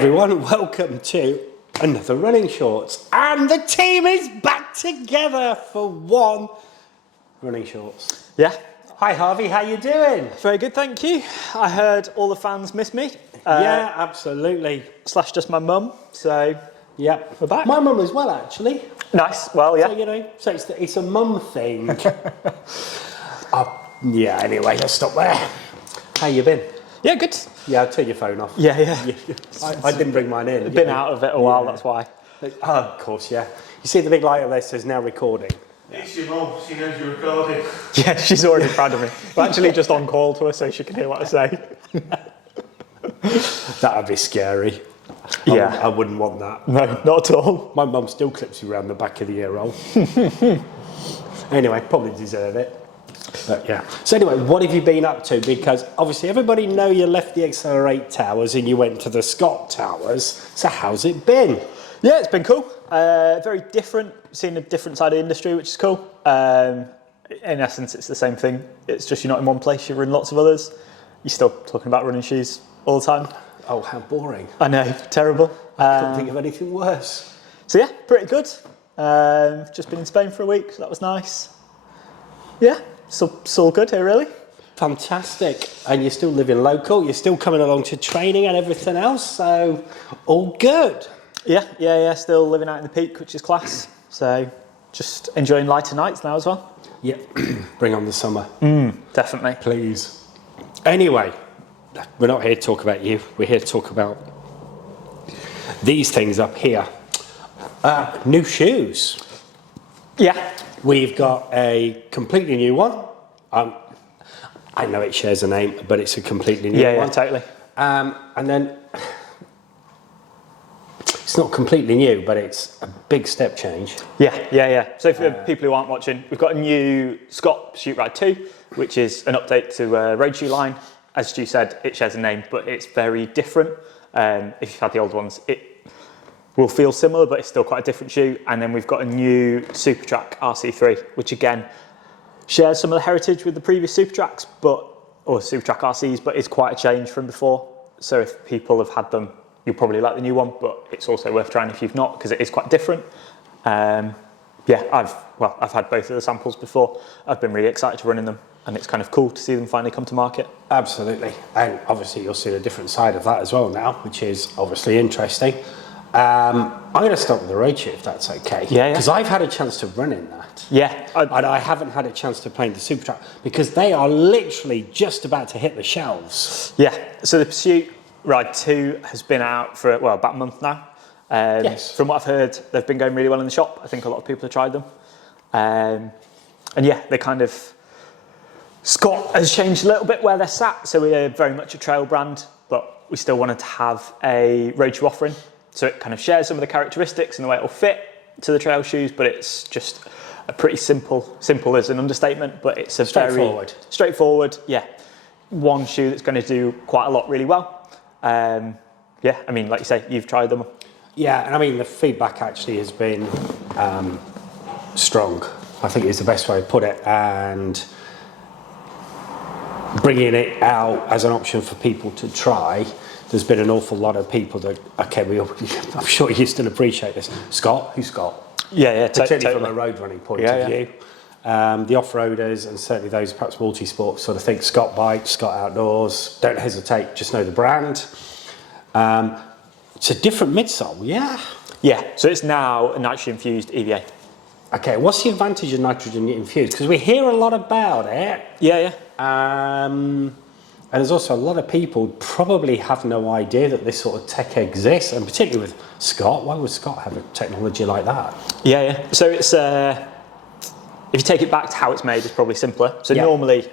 everyone, welcome to another Running Shorts, and the team is back together for one Running Shorts. Yeah. Hi Harvey, how you doing? Very good, thank you. I heard all the fans miss me. Yeah, absolutely. Slash just my mum, so Yeah, we're back. My mum as well, actually. Nice, well, yeah. So, you know, so it's a mum thing. Yeah, anyway, let's stop there. How you been? Yeah, good. Yeah, I'll turn your phone off. Yeah. I didn't bring mine in. Been out of it a while, that's why. Oh, of course, yeah. You see the big light of this is now recording. It's your mum, she knows you're recording. Yeah, she's already proud of me. I'm actually just on call to her so she can hear what I say. That would be scary. Yeah. I wouldn't want that. No, not at all. My mum still clips you around the back of the ear roll. Anyway, probably deserve it. But yeah. So anyway, what have you been up to? Because obviously everybody know you left the Accelerate Towers and you went to the Scott Towers. So how's it been? Yeah, it's been cool. Very different. Seen a different side of the industry, which is cool. In essence, it's the same thing. It's just you're not in one place, you're in lots of others. You're still talking about running shoes all the time. Oh, how boring. I know, terrible. I can't think of anything worse. So yeah, pretty good. Just been in Spain for a week, so that was nice. Yeah, it's all good here, really. Fantastic. And you're still living local, you're still coming along to training and everything else, so all good. Yeah, still living out in the Peak, which is class. So just enjoying lighter nights now as well. Yeah, bring on the summer. Definitely. Please. Anyway, we're not here to talk about you, we're here to talk about these things up here. New shoes. Yeah. We've got a completely new one. I know it shares a name, but it's a completely new one. Yeah, totally. And then it's not completely new, but it's a big step change. Yeah. So for people who aren't watching, we've got a new Scott Shoot Ride 2, which is an update to road shoe line. As Stu said, it shares a name, but it's very different. If you've had the old ones, it will feel similar, but it's still quite a different shoe. And then we've got a new Supertrac RC3, which again shares some of the heritage with the previous Supertracs, or Supertrac RCs, but it's quite a change from before. So if people have had them, you'll probably like the new one, but it's also worth trying if you've not, because it is quite different. I've had both of the samples before. I've been really excited to running them, and it's kind of cool to see them finally come to market. Absolutely. And obviously you'll see a different side of that as well now, which is obviously interesting. I'm going to start with the road shoe, if that's okay. Yeah. Because I've had a chance to run in that. Yeah. And I haven't had a chance to play in the Supertrac, because they are literally just about to hit the shelves. Yeah. So the Pursuit Ride 2 has been out for, about a month now. Yes. From what I've heard, they've been going really well in the shop. I think a lot of people have tried them. And yeah, they kind of... Scott has changed a little bit where they're sat. So we're very much a trail brand, but we still wanted to have a road shoe offering. So it kind of shares some of the characteristics and the way it'll fit to the trail shoes, but it's just a pretty simple is an understatement, but it's a straightforward, yeah. One shoe that's going to do quite a lot really well. Yeah, I mean, like you say, you've tried them. Yeah, and I mean, the feedback actually has been strong, I think is the best way to put it, and bringing it out as an option for people to try. There's been an awful lot of people that, I'm sure you still appreciate this. Scott, who's Scott? Yeah, particularly totally. from a road running point of view. The off-roaders and certainly those perhaps multi-sports sort of think Scott Bikes, Scott Outdoors, don't hesitate, just know the brand. It's a different midsole, yeah? Yeah, so it's now a nitrogen infused EVA. Okay, what's the advantage of nitrogen infused? Because we hear a lot about it. Yeah. And there's also a lot of people probably have no idea that this sort of tech exists, and particularly with Scott. Why would Scott have a technology like that? Yeah. So it's if you take it back to how it's made, it's probably simpler. So normally,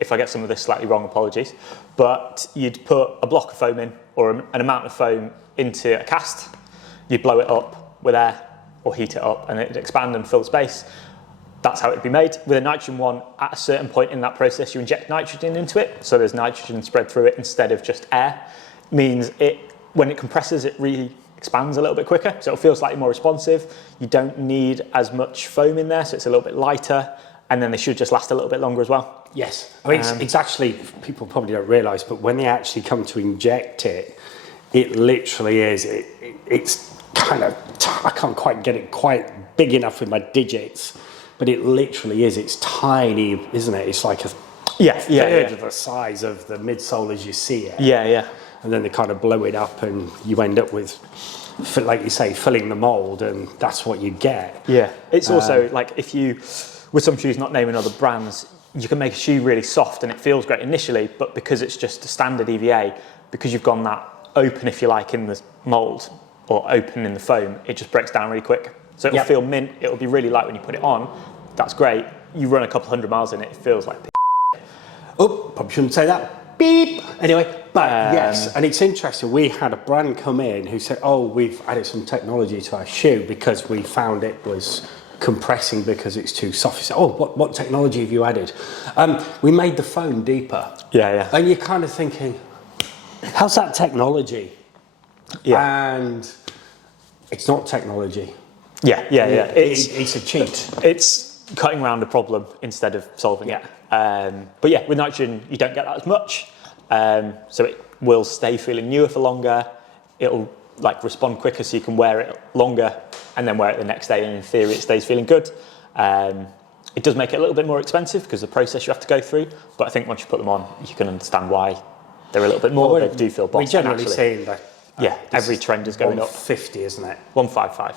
if I get some of this slightly wrong, apologies, but you'd put a block of foam in, or an amount of foam into a cast. You'd blow it up with air or heat it up, and it'd expand and fill the space. That's how it'd be made. With a nitrogen one, at a certain point in that process, you inject nitrogen into it, so there's nitrogen spread through it instead of just air. Means when it compresses, it really expands a little bit quicker, so it feels slightly more responsive. You don't need as much foam in there, so it's a little bit lighter, and then they should just last a little bit longer as well. Yes, I mean, it's actually, people probably don't realise, but when they actually come to inject it, It literally is. It's kind of, I can't quite get it quite big enough with my digits, but it literally is. It's tiny, isn't it? It's like a third of the size of the midsole as you see it. Yeah. And then they kind of blow it up and you end up with, like you say, filling the mould, and that's what you get. Yeah. It's also like if you, with some shoes, not naming other brands, you can make a shoe really soft and it feels great initially, but because it's just a standard EVA, because you've gone that open, if you like, in the mould or open in the foam, it just breaks down really quick. So it'll feel mint, it'll be really light when you put it on. That's great. You run a couple hundred miles in it, it feels like Oh, probably shouldn't say that. Beep. Anyway, but yes, and it's interesting. We had a brand come in who said, "Oh, we've added some technology to our shoe because we found it was compressing because it's too soft." He said, "Oh, what technology have you added?" We made the foam deeper. Yeah. And you're kind of thinking, "How's that technology?" Yeah. And it's not technology. Yeah. It's a cheat. It's cutting around a problem instead of solving it. But yeah, with nitrogen, you don't get that as much. So it will stay feeling newer for longer. It'll like respond quicker so you can wear it longer and then wear it the next day, and in theory it stays feeling good. It does make it a little bit more expensive because of the process you have to go through, but I think once you put them on, you can understand why they're a little bit more. They do feel boss. We're generally saying that every trend is going up. 150, isn't it? 155.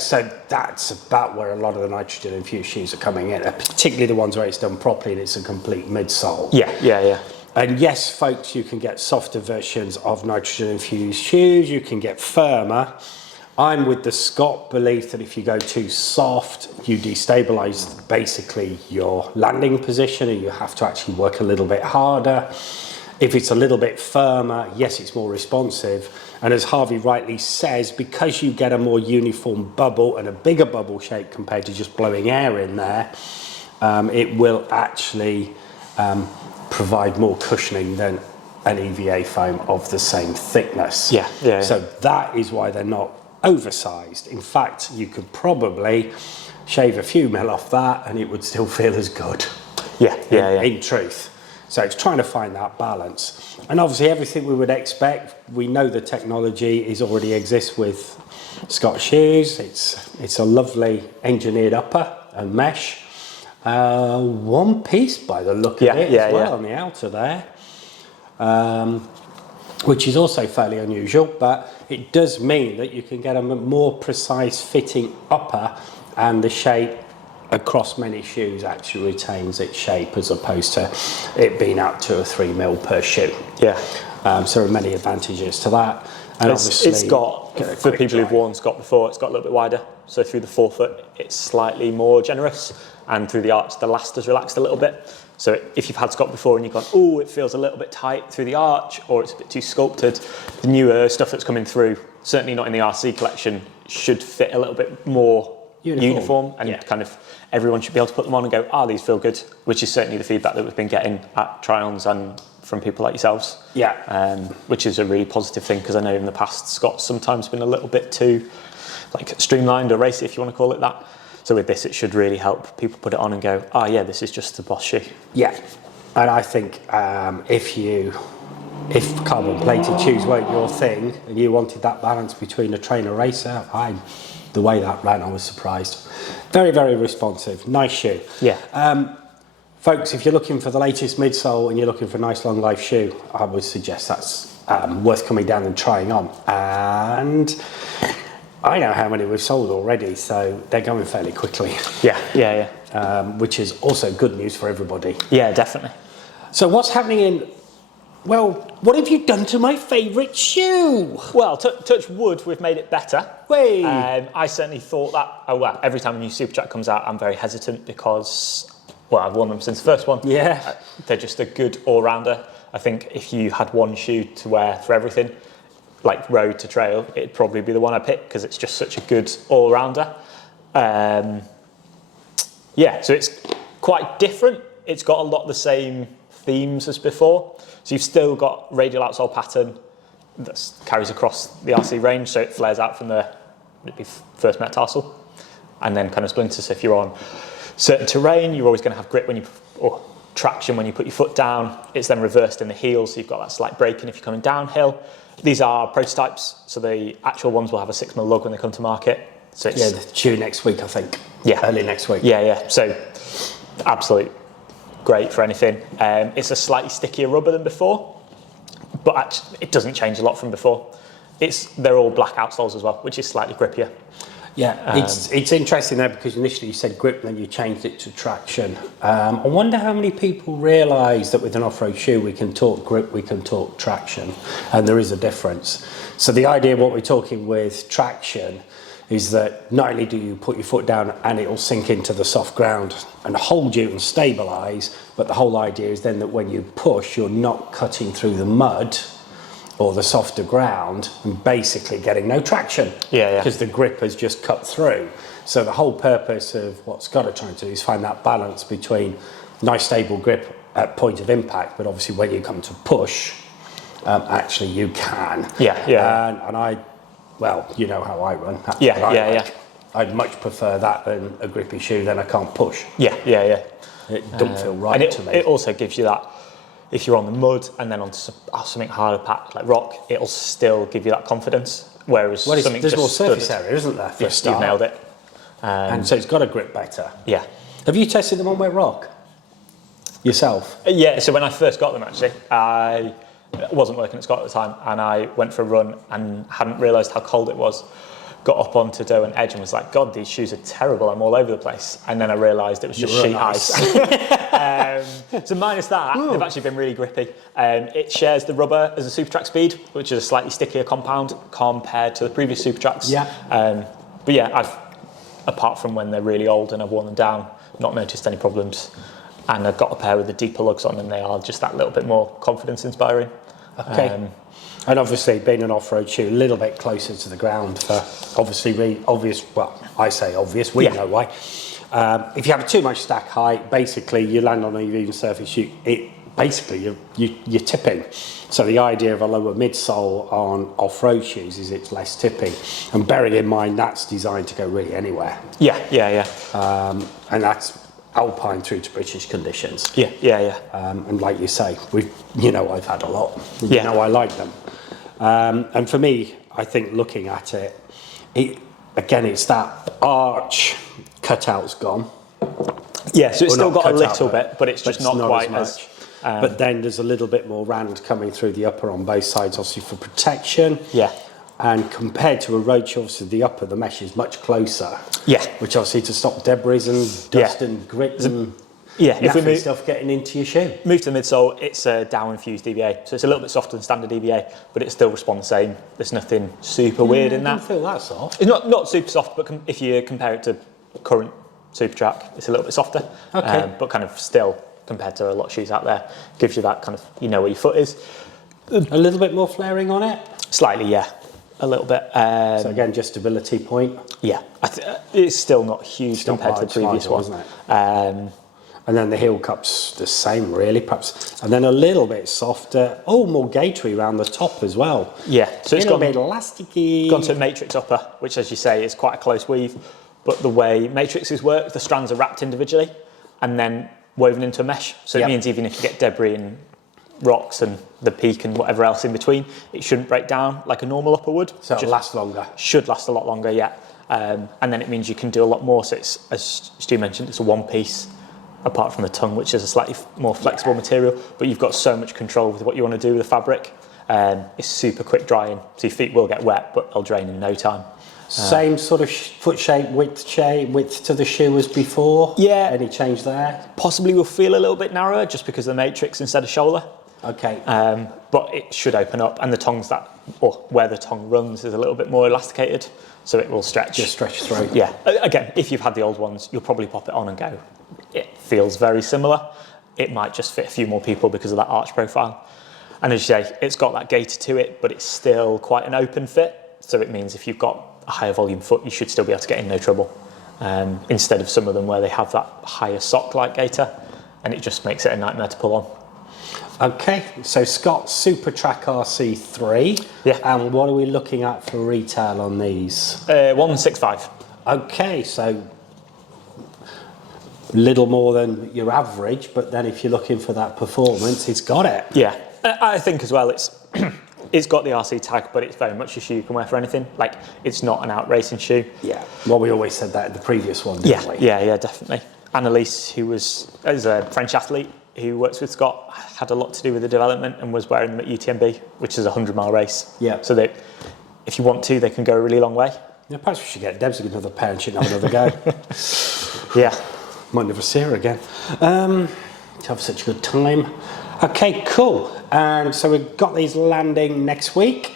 So that's about where a lot of the nitrogen infused shoes are coming in, particularly the ones where it's done properly and it's a complete midsole. Yeah. And yes, folks, you can get softer versions of nitrogen infused shoes. You can get firmer. I'm with the Scott belief that if you go too soft, you destabilize basically your landing position and you have to actually work a little bit harder. If it's a little bit firmer, yes, it's more responsive. And as Harvey rightly says, because you get a more uniform bubble and a bigger bubble shape compared to just blowing air in there, it will actually provide more cushioning than an EVA foam of the same thickness. Yeah. So that is why they're not oversized. In fact, you could probably shave a few mil off that and it would still feel as good. Yeah. In truth. So it's trying to find that balance. And obviously everything we would expect, we know the technology already exists with Scott shoes. It's a lovely engineered upper and mesh. One piece by the look of it as well on the outer there. Which is also fairly unusual, but it does mean that you can get a more precise fitting upper, and the shape across many shoes actually retains its shape as opposed to it being out 2 or 3 mil per shoe. So there are many advantages to that. And obviously it's got, for people who've worn Scott before, it's got a little bit wider. So through the forefoot, it's slightly more generous, and through the arch, the last has relaxed a little bit. So if you've had Scott before and you've gone, oh, it feels a little bit tight through the arch, or it's a bit too sculpted, the newer stuff that's coming through, certainly not in the RC collection, should fit a little bit more uniform and kind of everyone should be able to put them on and go, these feel good, which is certainly the feedback that we've been getting at try-ons and from people like yourselves. Which is a really positive thing, because I know in the past Scott's sometimes been a little bit too like streamlined or racy, if you want to call it that. So with this, it should really help people put it on and go, this is just a boss shoe. And I think if carbon plated shoes weren't your thing and you wanted that balance between a trainer racer, the way that ran, I was surprised. Very, very responsive, nice shoe. Folks, if you're looking for the latest midsole and you're looking for a nice long life shoe, I would suggest that's worth coming down and trying on. And I know how many we've sold already, so they're going fairly quickly. Which is also good news for everybody. Yeah, definitely. So what's happening what have you done to my favourite shoe? Well, touch wood, we've made it better. I certainly thought that, every time a new Supertrac comes out, I'm very hesitant because, I've worn them since the first one. They're just a good all-rounder. I think if you had one shoe to wear for everything, like road to trail, it'd probably be the one I pick because it's just such a good all-rounder. So it's quite different. It's got a lot of the same themes as before. So you've still got radial outsole pattern that carries across the RC range, so it flares out from the first metatarsal and then kind of splinters. So if you're on certain terrain, you're always going to have grip or traction when you put your foot down. It's then reversed in the heel, so you've got that slight braking if you're coming downhill. These are prototypes, so the actual ones will have a 6mm lug when they come to market. So it's, Yeah, due next week, I think. Yeah. Early next week. Yeah. So absolute great for anything. It's a slightly stickier rubber than before, but actually it doesn't change a lot from before. They're all black outsoles as well, which is slightly grippier. Yeah, it's interesting there because initially you said grip, then you changed it to traction. I wonder how many people realise that with an off-road shoe we can talk grip, we can talk traction, and there is a difference. So the idea of what we're talking with traction is that not only do you put your foot down and it'll sink into the soft ground and hold you and stabilise, but the whole idea is then that when you push, you're not cutting through the mud or the softer ground and basically getting no traction. Yeah. Because the grip has just cut through. So the whole purpose of what Scott are trying to do is find that balance between nice stable grip at point of impact, but obviously when you come to push, actually you can. Yeah. And I, well, you know how I run. That's Yeah, what I like. yeah. I'd much prefer that than a grippy shoe, then I can't push. Yeah. It don't feel right And to me. it also gives you that, if you're on the mud and then onto something harder packed like rock, it'll still give you that confidence. Whereas Well, something there's just more surface stood- area, isn't there, for a Yes, start? you've nailed it. And so it's got to grip better. Yeah. Have you tested them on wet rock? Yourself? Yeah, so when I first got them actually, I wasn't working at Scott at the time and I went for a run and hadn't realised how cold it was. Got up onto dough and edge and was like, God, these shoes are terrible, I'm all over the place. And then I realised it was just sheet ice. So minus that, they've actually been really grippy. It shares the rubber as a Supertrac Speed, which is a slightly stickier compound compared to the previous Supertracs. Yeah. But yeah, apart from when they're really old and I've worn them down, not noticed any problems. And I've got a pair with the deeper lugs on and they are just that little bit more confidence inspiring. Okay. And obviously, being an off-road shoe, a little bit closer to the ground for obviously obvious. Well, I say obvious. We know why. If you have too much stack height, basically you land on an even surface. You're tipping. So the idea of a lower midsole on off-road shoes is it's less tipping. And bearing in mind that's designed to go really anywhere. Yeah. And that's alpine through to British conditions. Yeah. And like you say, I've had a lot. Yeah. I like them. And for me, I think looking at it, it's that arch cutout's gone. Yeah, so it's Well, still not got a cut out, little bit, but it's just not quite as much. But then there's a little bit more rand coming through the upper on both sides, obviously for protection. Yeah. And compared to a road shoe, obviously the upper, the mesh is much closer. Yeah. Which obviously to stop debris and dust and grit and if we move, stuff getting into your shoe. move to the midsole, it's a down-infused EVA, so it's a little bit softer than standard EVA, but it still responds the same. There's nothing super weird in I that. don't feel that soft. It's not super soft, but if you compare it to current Supertrac, it's a little bit softer. Okay. But kind of still, compared to a lot of shoes out there, gives you that kind of, where your foot is. A little bit more flaring on it. Slightly, yeah. A little bit. So again, just stability point. Yeah. It's still not huge compared to the previous one. Wasn't it? And then the heel cup's the same, really, perhaps. And then a little bit softer. Oh, more gaitery around the top as well. Yeah. So it's a bit elasticy. Gone to a matrix upper, which, as you say, is quite a close weave. But the way matrices work, the strands are wrapped individually and then woven into a mesh. So it means even if you get debris and rocks and the peak and whatever else in between, it shouldn't break down like a normal upper would. So it'll last longer. Should last a lot longer, yeah. And then it means you can do a lot more. So it's, as Stu mentioned, it's a one piece, apart from the tongue, which is a slightly more flexible material, but you've got so much control with what you want to do with the fabric. It's super quick drying, so your feet will get wet, but they'll drain in no time. Same sort of foot shape, width to the shoe as before? Yeah. Any change there? Possibly will feel a little bit narrower just because of the matrix instead of shoulder. Okay. But it should open up, and the tongues or where the tongue runs is a little bit more elasticated, so it will stretch. Just stretch through. Yeah. Again, if you've had the old ones, you'll probably pop it on and go, it feels very similar. It might just fit a few more people because of that arch profile. And as you say, it's got that gaiter to it, but it's still quite an open fit. So it means if you've got a higher volume foot, you should still be able to get in no trouble. Instead of some of them where they have that higher sock-like gaiter, and it just makes it a nightmare to pull on. Okay, so Scott Supertrac RC3. Yeah. And what are we looking at for retail on these? 165. Okay, so little more than your average, but then if you're looking for that performance, it's got it. Yeah, I think as well it's it's got the RC tag, but it's very much a shoe you can wear for anything. Like, it's not an out racing shoe. Yeah. Well, we always said that in the previous one, didn't we? Yeah, definitely. Annalise, who is a French athlete who works with Scott, had a lot to do with the development and was wearing them at UTMB, which is a 100-mile race. Yeah. So that if you want to, they can go a really long way. Yeah, perhaps we should get Debs another pair and she'd have another go. Yeah. Might never see her again. To have such a good time. Okay, cool. And so we've got these landing next week.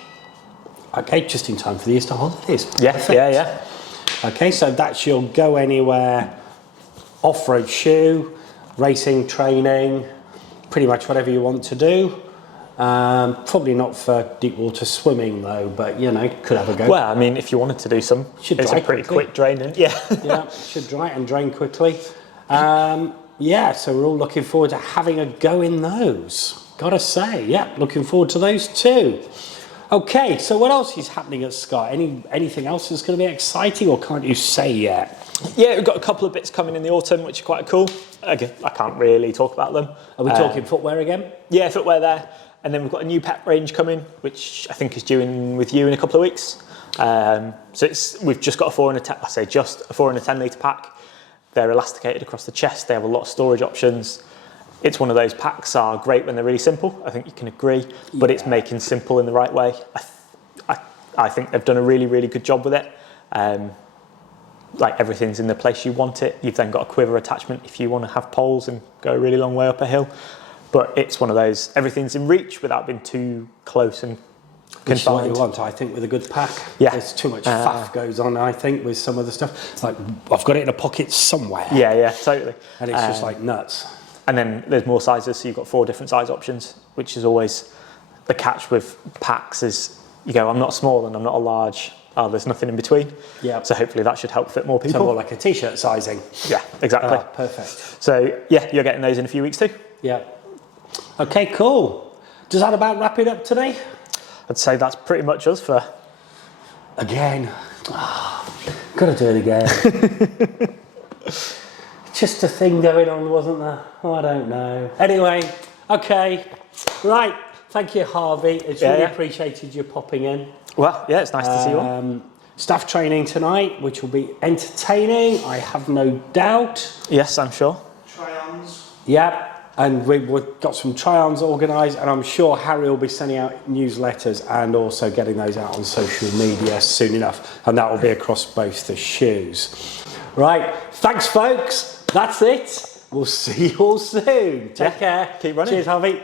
Okay, just in time for the Easter holidays. Yeah, Perfect. yeah. Okay, so that's your go anywhere off-road shoe, racing, training, pretty much whatever you want to do. Probably not for deep water swimming though, but you know, could have a go. Well, I mean, if you wanted to do some, Should it's dry a pretty quickly. quick draining. Yeah. Yeah, should dry and drain quickly. Yeah, so we're all looking forward to having a go in those. Gotta say, yeah, looking forward to those too. Okay, so what else is happening at Sky? Anything else that's going to be exciting, or can't you say yet? Yeah, we've got a couple of bits coming in the autumn, which are quite cool. Again, I can't really talk about them. Are we talking footwear again? Yeah, footwear there. And then we've got a new pet range coming, which I think is due in with you in a couple of weeks. We've just got a 4 and a 10, I say just a 4 and a 10 litre pack. They're elasticated across the chest. They have a lot of storage options. It's one of those packs are great when they're really simple. I think you can agree, but it's making simple in the right way. I think they've done a really, really good job with it. Like everything's in the place you want it. You've then got a quiver attachment if you want to have poles and go a really long way up a hill. But it's one of those, everything's in reach without being too close and Which is what confined. you want, I think, with a good pack. Yeah. There's too much faff goes on, I think, with some of the stuff. It's like, I've got it in a pocket somewhere. Yeah, totally. And it's just like nuts. And then there's more sizes, so you've got 4 different size options, which is always the catch with packs is you go, I'm not small and I'm not a large. Oh, there's nothing in between. Yeah. So hopefully that should help fit more people. So more like a t-shirt sizing. Yeah, exactly. Ah, perfect. So yeah, you're getting those in a few weeks too. Yeah. Okay, cool. Does that about wrap it up today? I'd say that's pretty much us for... Again. Gotta do it again. Just a thing going on, wasn't there? Oh, I don't know. Anyway, okay. Right. Thank you, Harvey. It's really appreciated you popping in. Well, yeah, it's nice to see you all. Staff training tonight, which will be entertaining, I have no doubt. Yes, I'm sure. Try-ons. Yeah. And we've got some try-ons organised, and I'm sure Harry will be sending out newsletters and also getting those out on social media soon enough. And that will be across both the shoes. Right, thanks folks. That's it. We'll see you all soon. Take care. Keep running. Cheers, Harvey.